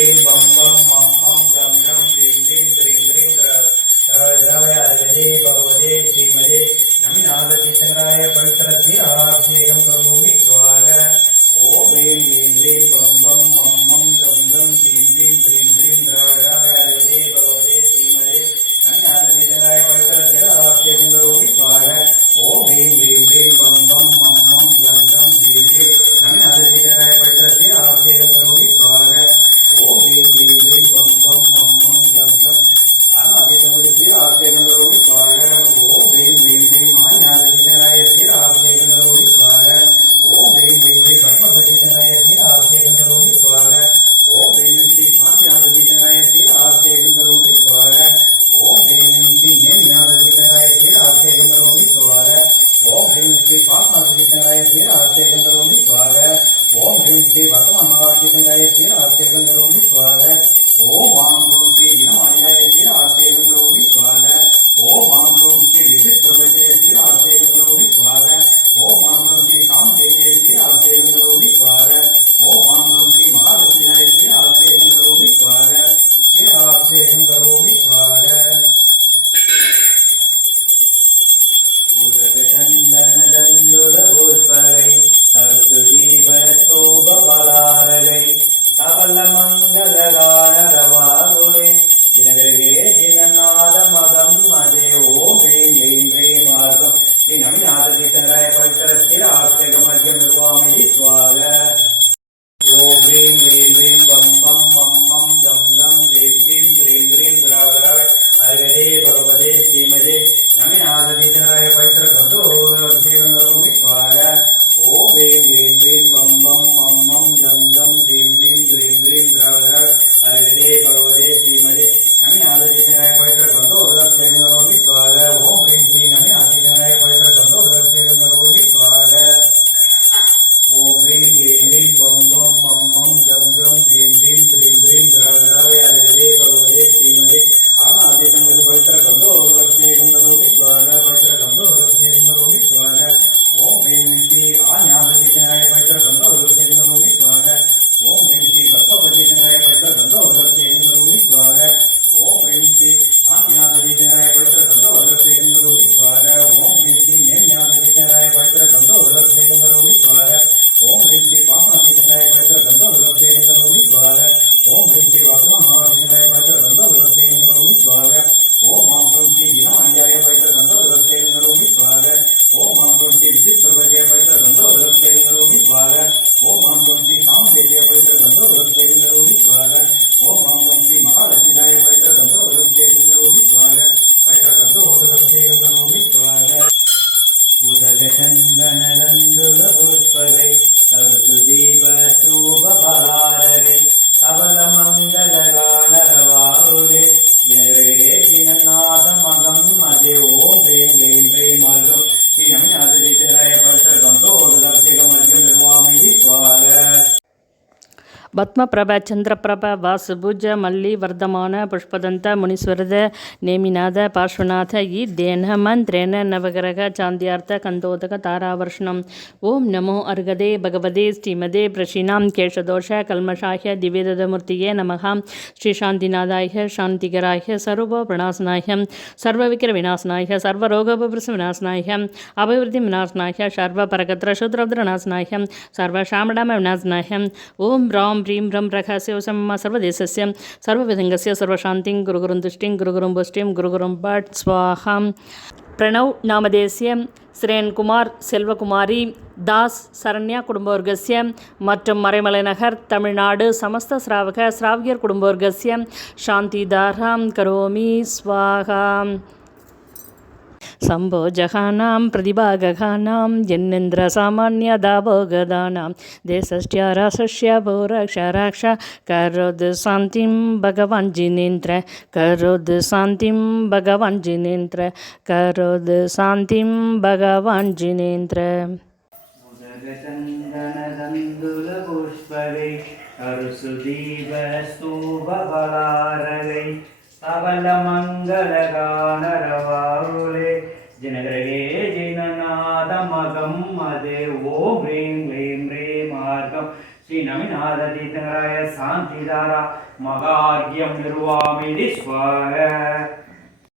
ह्रीं बं बं मं मं रं रं ह्रीं ह्रीं ह्रीं ह्रीं द्रवय द्रवयाय भगवते श्रीमदे नमिनादतीतराय श्रीवतममावाचितये अत्येकं करोमि स्वराय ओम பத்மபிரப சந்திரபிரப வாசுபூஜ மல்லி வர்தமான புஷ்பதந்த முனீஸ்வரத நேமிநாத பார்ஸ்வநாத இ தேன மந்திரேன நவகிரக சாந்தியார்த்த கந்தோதக தாராவர்ஷணம் ஓம் நமோ அர்கதே பகவதே ஸ்ரீமதே பிரஷினாம் கேஷதோஷ கல்மஷாய திவேதமூர்த்தியே நமகாம் ஸ்ரீசாந்திநாதாய சாந்திகராய சர்வோ பிரணாசனாய சர்வவிக்கிர விநாசனாய சர்வரோகபபிரச விநாசனாய அபிவிருத்தி விநாசனாய சர்வ பரகத்ர சூத்ரபுத்திர விநாசனாய சர்வ சாமடாம விநாசனாய ஓம் ராம் ह्रीं रं रघ शिवसम्मा सर्वदेशस्य सर्वविधङ्गस्य सर्वशान्तिं गुरुगुरुं तुष्टिं गुरुगुरुं पुष्टिं गुरुगुरुं भट् स्वाहां। प्रणव नामदेस्य சிரேன்குமார் செல்வகுமாரி தாஸ் சரண்யா குடும்பவர்கசிய மற்றும் மறைமலைநகர் தமிழ்நாடு சமஸ்த சிராவக சிராவியர் குடும்பவர்கசிய சாந்தி தாராம் கரோமி ஸ்வாகாம் சம்போ ஜகானாம் பிரதிபாககானாம் ஜன்னிந்திர சாமானிய தாபோகதானாம். தேசஸ்யா ராசஸ்யா பௌராக்ஷ ராக்ஷா கரோது சாந்திம் பகவான் ஜினேந்திர கரோது சாந்திம் பகவான் ஜினேந்திர கரோது சாந்திம் பகவான் ஜினேந்திர. चन्दनदन्दुलपुष्पवे करुसुदीपस्तूपफलारवे सबलमङ्गलगानरवारुले ಜನಗರಗೇ ಜಿನನಾದ ಮಗಂ ಅದೇ ಓಂ ಹ್ರೀಂ ಹ್ರೀಂ ಹ್ರೀಂ ಆರ್ಗಂ ಶ್ರೀ ನಮಿನಾದೀತನರಾಯ ಶಾಂತಿದಾರ ಮಗಾರ್ಗ್ಯಂ ನಿರ್ವಾಮಿಧಿ ಸ್ವಾಹ